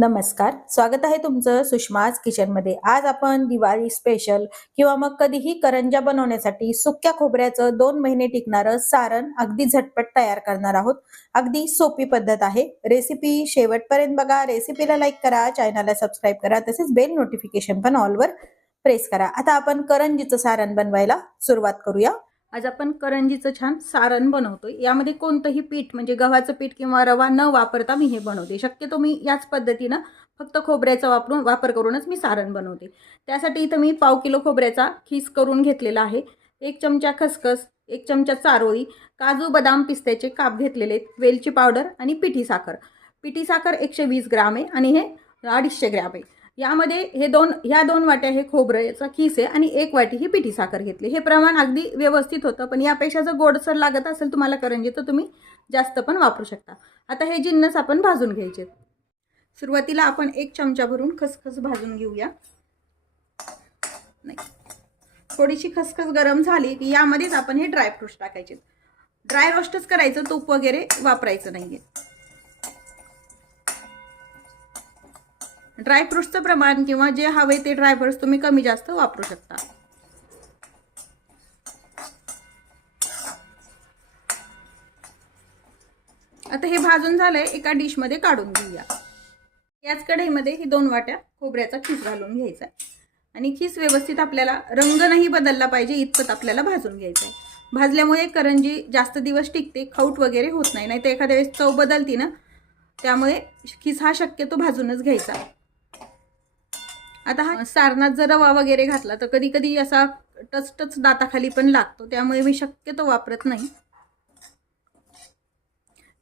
नमस्कार, स्वागत आहे तुमचं सुषमाज किचनमध्ये। आज आपण दिवाळी स्पेशल किंवा मग कधीही करंज्या बनवण्यासाठी सुक्या खोबऱ्याचं 2 महिने टिकणारं सारण अगदी झटपट तयार करणार आहोत। अगदी सोपी पद्धत आहे। रेसिपी शेवटपर्यंत बघा, रेसिपीला लाईक करा, चॅनलला सबस्क्राईब करा, तसेच बेल नोटिफिकेशन पण ऑलवर प्रेस करा। आता आपण करंजीचं सारण बनवायला सुरुवात करूया। आज आपण करंजीचं छान सारण बनवतोय। यामध्ये कोणतंही पीठ म्हणजे गव्हाचं पीठ किंवा रवा न वापरता मी हे बनवते। शक्यतो मी याच पद्धतीनं फक्त खोबऱ्याचा वापर करूनच मी सारण बनवते। त्यासाठी इथं मी पाव किलो खोबऱ्याचा खीस करून घेतलेला आहे। 1 चमचा खसखस, 1 चमचा चारोळी, काजू बदाम पिस्त्याचे काप घेतलेले, वेलची पावडर आणि पिठी साखर। पिठी साखर 120 ग्राम आहे आणि हे 250 ग्राम आहे। यामध्ये ह्या दोन वाट्या हे खोबऱ्याचा खीस आहे आणि 1 वाटी ही पिठी साखर घेतली। हे प्रमाण अगदी व्यवस्थित होतं, पण यापेक्षा जर गोडसर लागत असेल तुम्हाला करंजी तर तुम्ही जास्त पण वापरू शकता। आता हे जिन्नस आपण भाजून घ्यायचे। सुरुवातीला आपण 1 चमचा भरून खसखस भाजून घेऊया। थोडीशी खसखस गरम झाली की यामध्येच आपण हे ड्रायफ्रुट्स टाकायचे। ड्राय रोस्टच करायचं, तूप वगैरे वापरायचं नाहीये। ड्रायफ्रुट्सचं प्रमाण किंवा जे हवे ते ड्रायफ्रुट्स तुम्ही कमी जास्त वापरू शकता। आता हे भाजून झालंय, एका डिश मध्ये काढून घेऊया। याच कढईमध्ये ही 2 वाट्या खोबऱ्याचा खीस घालून घ्यायचा आणि खीस व्यवस्थित आपल्याला रंग नाही बदलला पाहिजे इतपत आपल्याला भाजून घ्यायचं आहे। भाजल्यामुळे करंजी जास्त दिवस टिकते, खाऊट वगैरे होत नाही, नाहीतर एखाद्या वेळेस चव बदलती ना, त्यामुळे खीस हा शक्यतो भाजूनच घ्यायचा। आता हा सारणात जर रवा वगैरे घातला तर कधी कधी असा टच दाताखाली पण लागतो, त्यामुळे मी शक्यतो वापरत नाही।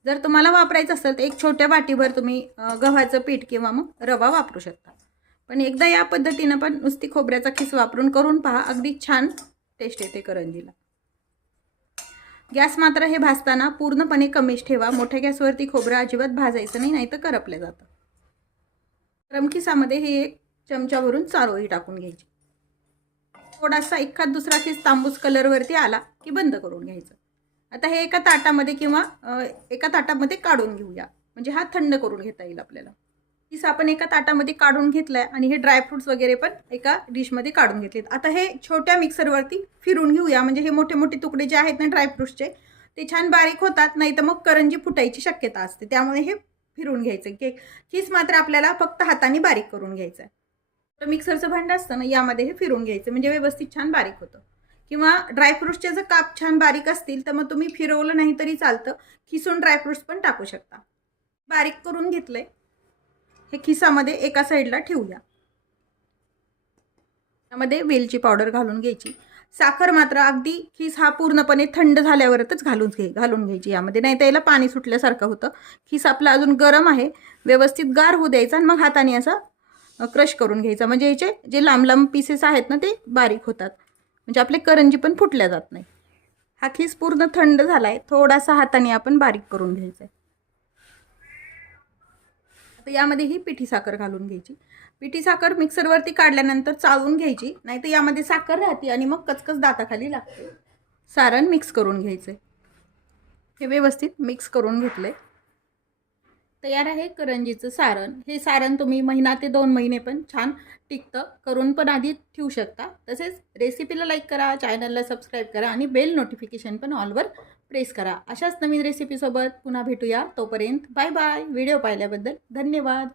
जर तुम्हाला वापरायचं असेल तर 1 छोट्या वाटीभर तुम्ही गव्हाचं पीठ किंवा मग रवा वापरू शकता। पण एकदा या पद्धतीने पण नुसती खोबऱ्याचा खीस वापरून करून पहा, अगदी छान टेस्ट येते करंजीला। गॅस मात्र हे भाजताना पूर्णपणे कमीच ठेवा। मोठ्या गॅसवरती खोबरं अजिबात भाजायचं नाही, नाहीतर करपलं जातं। गरम खिसामध्ये हे 1 चमचा भरून चारोळी टाकून घ्यायची। थोडासा एखाद दुसरा खीस तांबूस कलर वरती आला की बंद करून घ्यायचं। आता हे एका ताटामध्ये किंवा एका ताटामध्ये काढून घेऊया, म्हणजे हा थंड करून घेता येईल आपल्याला। खीस आपण एका ताटामध्ये काढून घेतलाय आणि हे ड्रायफ्रुट्स वगैरे पण एका डिश मध्ये काढून घेतलेत। आता हे छोट्या मिक्सरवरती फिरून घेऊया, म्हणजे हे मोठे मोठे तुकडे जे आहेत ना ड्रायफ्रुट्सचे ते छान बारीक होतात, नाही तर मग करंजी फुटायची शक्यता असते, त्यामुळे हे फिरून घ्यायचं। खीस मात्र आपल्याला फक्त हाताने बारीक करून घ्यायचं आहे। तर मिक्सरचं भांडं असतं ना, यामध्ये हे फिरून घ्यायचं, म्हणजे व्यवस्थित छान बारीक होतं। किंवा ड्रायफ्रुट्सचे जर काप छान बारीक असतील तर मग तुम्ही फिरवलं नाही तरी चालतं, खिसून ड्रायफ्रुट्स पण टाकू शकता। बारीक करून घेतलंय, हे खिसामध्ये एका साईडला ठेवूया। त्यामध्ये वेलची पावडर घालून घ्यायची। साखर मात्र अगदी खीस हा पूर्णपणे थंड झाल्यावरच घालून घ्यायची यामध्ये, नाही तर याला पाणी सुटल्यासारखं होतं। खीस आपला अजून गरम आहे, व्यवस्थित गार होऊ द्यायचा आणि मग हाताने असा क्रश करून घ्यायचा, म्हणजे याचे जे लांब लांब पीसेस आहेत ना ते बारीक होतात, म्हणजे आपले करंजी पण फुटल्या जात नाही। हा खीस पूर्ण थंड झालाय, थोडासा हाताने आपण बारीक करून घ्यायचा आहे। आता यामध्ये ही पिठी साखर घालून घ्यायची। पिठी साखर मिक्सरवरती काढल्यानंतर चाळून घ्यायची, नाही तर यामध्ये साखर राहते आणि मग कचकच दाताखाली लागते। सारण मिक्स करून घ्यायचे। हे व्यवस्थित मिक्स करून घेतले, तयार आहे करंजीचं सारण। हे सारण तुम्ही 1 ते 2 महिने पण छान टिकतं, करून पण आधी ठेवू शकता। तसेच रेसिपीला लाईक करा, चॅनलला सबस्क्राईब करा आणि बेल नोटिफिकेशन पण ऑलवर प्रेस करा। अशाच नवीन रेसिपीसोबत पुन्हा भेटूया, तोपर्यंत बाय बाय। व्हिडिओ पाहिल्याबद्दल धन्यवाद।